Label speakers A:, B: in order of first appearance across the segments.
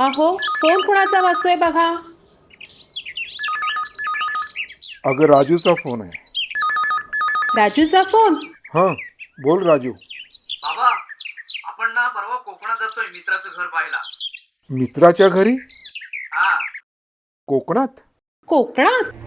A: अहो फोन कुणाचा वाजतोय बघा?
B: अगं राजूचा फोन आहे.
A: राजूचा फोन?
B: हां बोल राजू.
C: बाबा आपण ना परवा कोकणात जातोय मित्राचं घर पाहायला.
B: मित्राच्या घरी?
C: हा.
B: कोकणात?
A: कोकणात?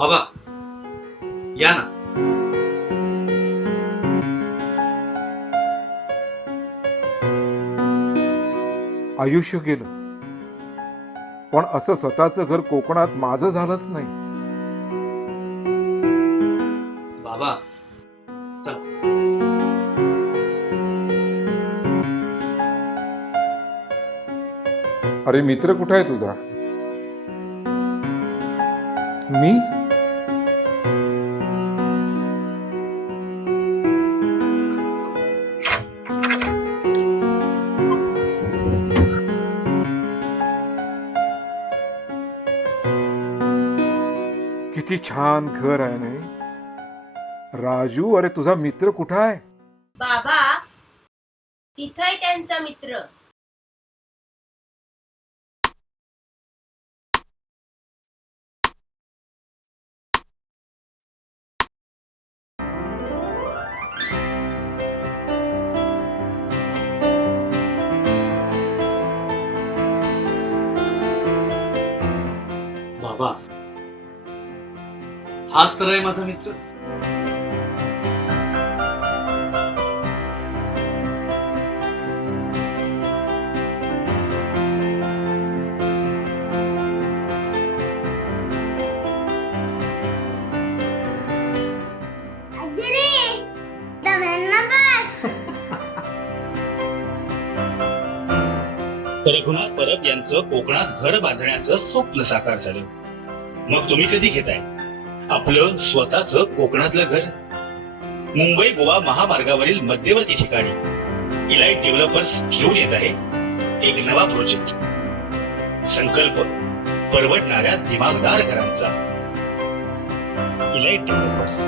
C: बाबा या ना.
B: आयुष्य गेलं. पण असं स्वतःचं घर कोकणात माझं झालंच नाही.
C: बाबा चला.
B: अरे मित्र कुठं आहे तुझा? मी? किती छान घर आहे नाही? राजू अरे तुझा मित्र कुठं आहे?
D: बाबा तिथंय त्यांचा मित्र.
C: बाबा हाच तर आहे माझा मित्र.
E: रघुनाथ परब यांचं कोकणात घर बांधण्याचं स्वप्न साकार झालं. मग तुम्ही कधी घेताय? आपलं स्वतःच कोकणातलं घर. मुंबई गोवा महामार्गावरील मध्यवर्ती ठिकाणी इलाइट डेव्हलपर्स घेऊन येत आहे एक नवा प्रोजेक्ट संकल्प परवडणाऱ्या दिमागदार घरांचा. Elite developers.